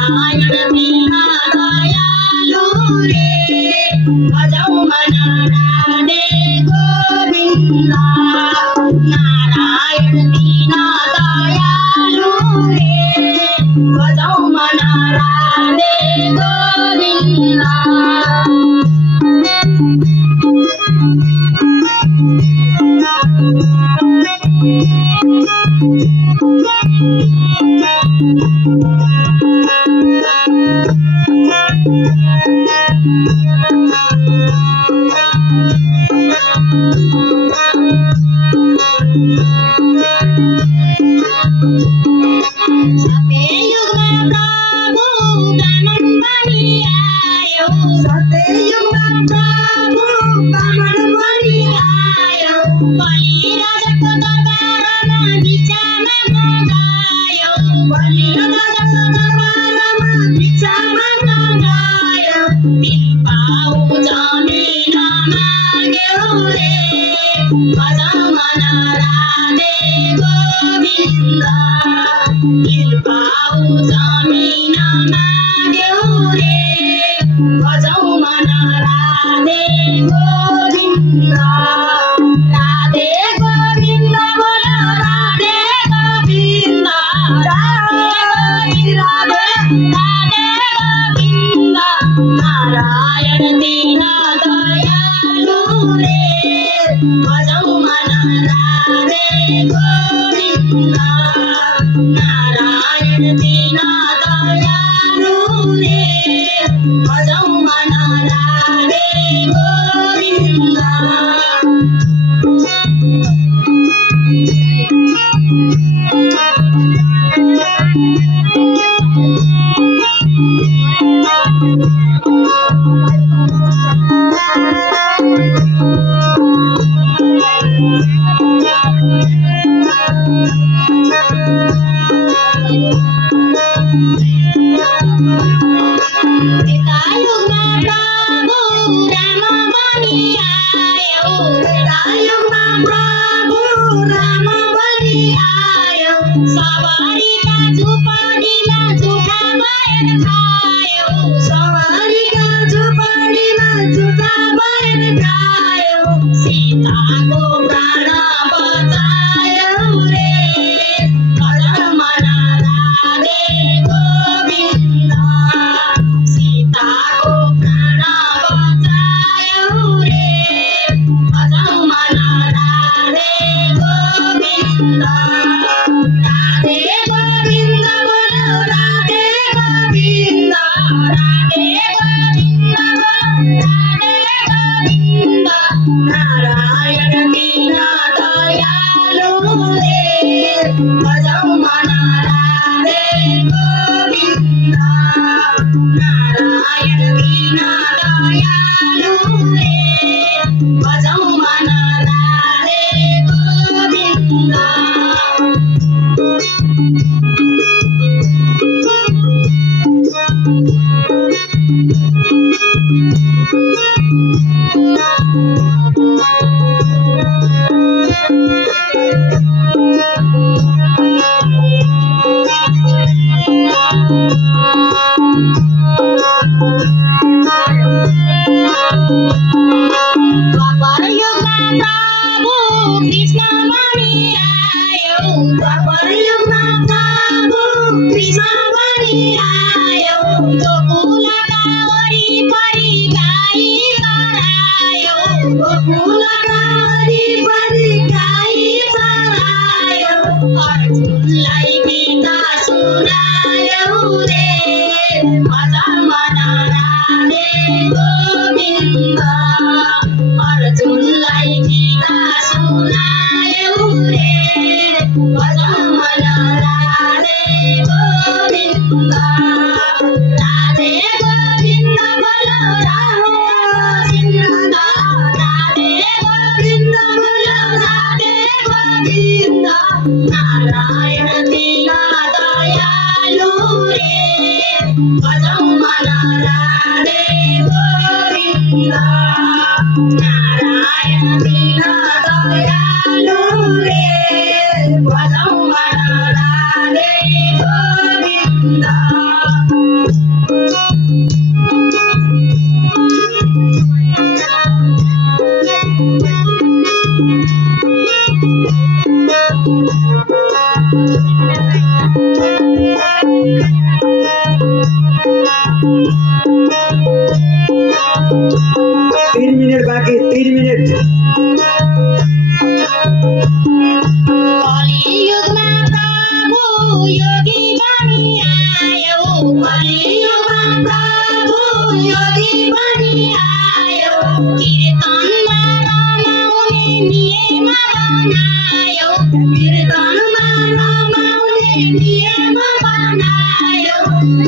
नारायण दीना दयालु रे भजौ मन राधे गोविंदा नारायण दीना दयालु रे भजौ मन राधे गोविंदा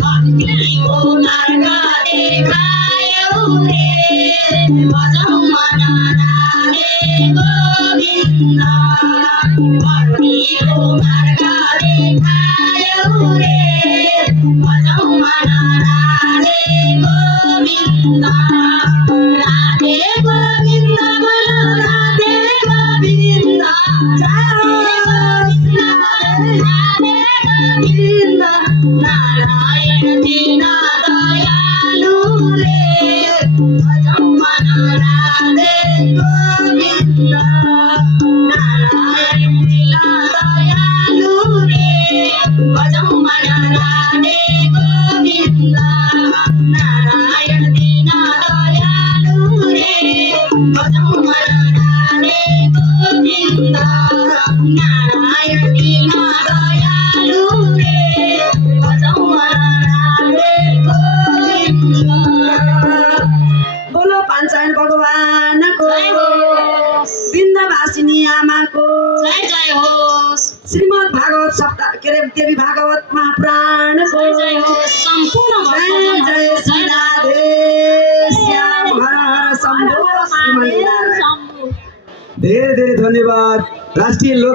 भक्तिको मार्ग देखायौ रे भजौ मन राधे गोविन्द भक्तिको मार्ग देखायौ रे भजौ मन राधे गोविन्द राधे गोविन्द बोलो राधे गोविन्द राधे गोविन्द नारायण दीन दयालु रे भजौ मन राधे गोविन्द नारायण दीन दयालु रे भजौ मन राधे गोविन्द नारायण दीन दयालु रे भजौ मन राधे गोविन्द नारायण दीन दयालु रे भजौ मन राधे गोविन्द। बोलो पाञ्चायन भगवानको जय होस् वृन्दवासिनी आमाको जय जय होस् श्रीमद् भागवत सप्ताह के अरे देवी भागवत महापुराणको जय जय होस् सम्पूर्ण जय भक्तजनहरूको जय श्री जय राधे श्याम हर हर शम्भो श्रीमन्नारायण। शम्भु धेरै धेरै धन्यवाद राष्ट्रिय लोक